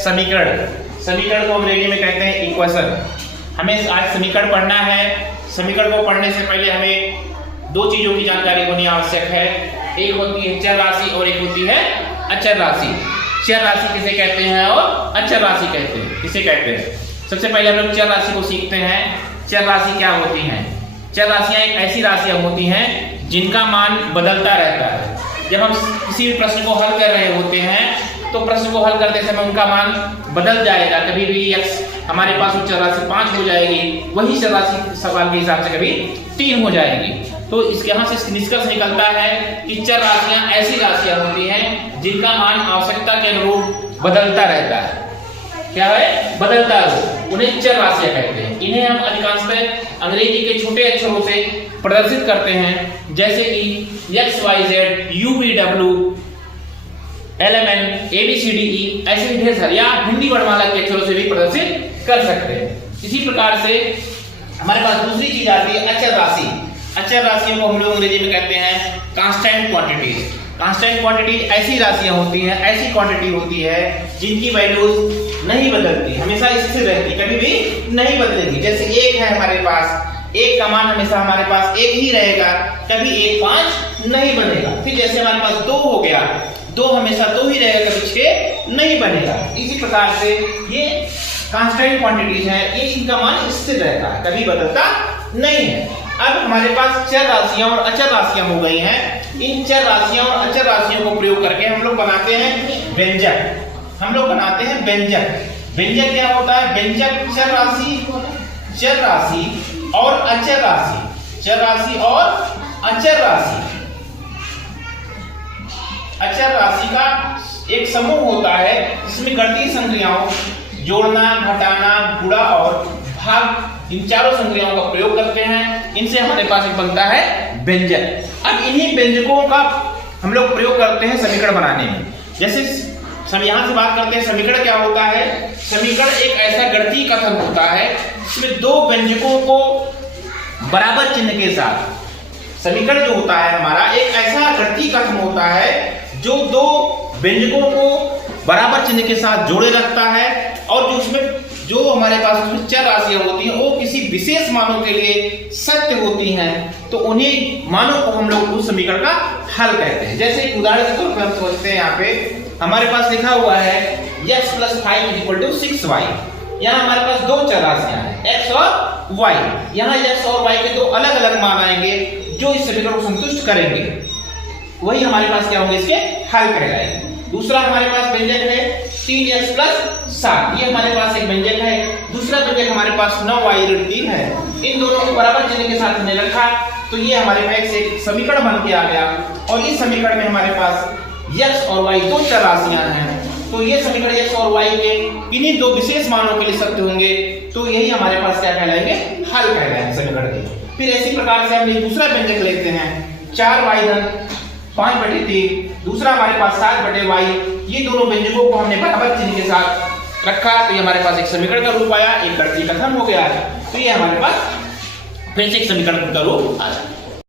समीकरण। समीकरण को अंग्रेजी में कहते हैं इक्वेशन। हमें आज समीकरण पढ़ना है। समीकरण को पढ़ने से पहले हमें दो चीजों की जानकारी होनी आवश्यक है। एक होती है चर राशि और एक होती है अचर राशि। चर राशि किसे कहते हैं और अचर राशि कहते हैं किसे कहते हैं। सबसे पहले हम लोग चर राशि को सीखते हैं। चर राशि क्या होती हैं? चर राशियां एक ऐसी राशियां होती हैं जिनका मान बदलता रहता है। जब हम किसी भी प्रश्न को हल कर रहे होते हैं तो प्रश्न को हल करते समय उनका मान बदल जाएगा। कभी भी x हमारे पास वो चर राशि 5 हो जाएगी, वही चर राशि सवाल के हिसाब से कभी 3 हो जाएगी। तो इसके यहाँ से निष्कर्ष निकलता है कि चर राशियां ऐसी राशियां होती हैं जिनका मान आवश्यकता के अनुरूप बदलता रहता है। क्या है? बदलता है, उन्हें चर राशियां कहते हैं। इन्हें हम अधिकांशतः अंग्रेजी के छोटे अक्षरों से प्रदर्शित करते हैं, जैसे कि x y z u v w l m n a b c d e ऐसे ढेर सारे, या हिंदी वर्णमाला के अक्षरों से भी प्रदर्शित कर सकते हैं। इसी प्रकार से हमारे पास दूसरी चीज आती है अचर राशि। अचर राशियों को हम लोग अंग्रेजी में कहते हैं कांस्टेंट क्वांटिटीज। कांस्टेंट क्वांटिटी ऐसी राशियां होती हैं, ऐसी क्वांटिटी होती है जिनकी वैल्यूज नहीं बदलती, हमेशा स्थिर रहती, कभी भी नहीं बदलेगी। जैसे एक है हमारे पास, एक का मान हमेशा हमारे पास एक ही रहेगा, कभी 1 5 नहीं बनेगा। फिर जैसे हमारे पास 2 हो गया, 2 हमेशा 2 ही रहेगा, कभी 6 नहीं बनेगा। इसी प्रकार से ये कांस्टेंट क्वांटिटीज है, ये इनका मान स्थिर रहता है, कभी बदलता नहीं है। अब हमारे पास चर राशियां और अचर राशियां हो गई हैं। इन चर राशियां और अचर राशियों को प्रयोग करके हम लोग बनाते हैं व्यंजक। हम लोग बनाते हैं व्यंजक। व्यंजक क्या होता है? व्यंजक चर राशि और अचर राशि, चर राशि और अचर राशि। अचर राशि का एक समूह होता है जिसमें गणितीय संक्रियाओं जोड़ना, घटाना, गुणा और भाग, इन चारों संक्रियाओं का प्रयोग करते हैं। इनसे हमारे पास एक बनता है व्यंजक। अब इन्हीं व्यंजकों का हम लोग प्रयोग करते हैं समीकरण बनाने में। जैसे हम यहां से बात करते हैं समीकरण क्या होता है। समीकरण एक ऐसा गणितीय कथन होता है जिसमें दो व्यंजकों को बराबर चिन्ह के साथ, समीकरण जो होता है हमारा एक ऐसा गणितीय कथन होता है जो दो व्यंजकों को बराबर चिन्ह के साथ जोड़े रखता है, और जो उसमें जो हमारे पास उसमें चर राशियां होती हैं वो किसी विशेष मानों के लिए सत्य होती हैं, तो उन्हीं मानों को हम लोग उस समीकरण का हल कहते हैं। जैसे एक उदाहरण के तौर पर हम सोचते हैं, यहाँ पे हमारे पास लिखा हुआ है x + 5 = 6y। यहाँ हमारे पास दो चर राशियां हैं x और y। यहाँ x और y के दो अलग अलग मान आएंगे जो इस समीकरण को संतुष्ट करेंगे, वही हमारे पास क्या होंगे, इसके हल कहलाएंगे। दूसरा हमारे पास व्यंजक है 3x + 7, ये हमारे पास एक व्यंजक है। दूसरा व्यंजक हमारे पास 9y = 3 है। इन दोनों को बराबर चिन्ह के साथ हमने रखा, तो ये हमारे पास एक समीकरण बन के आ गया। और इस समीकरण में हमारे पास x और y दो चर राशियां हैं, तो ये समीकरण x और y के इन्हीं दो विशेष मानों के लिए सत्य होंगे, तो यही हमारे पास क्या कहलाएंगे, हल कहलाएंगे समीकरण के। फिर इसी प्रकार से हम एक दूसरा व्यंजक लेते हैं 4y = 5/3। दूसरा हमारे पास 7/y। ये दोनों व्यंजकों को हमने बराबर चिन्ह के साथ रखा, तो ये हमारे पास एक समीकरण का रूप आया, एक गणितीय कथन हो गया। तो ये हमारे पास फिर से एक समीकरण का रूप आया।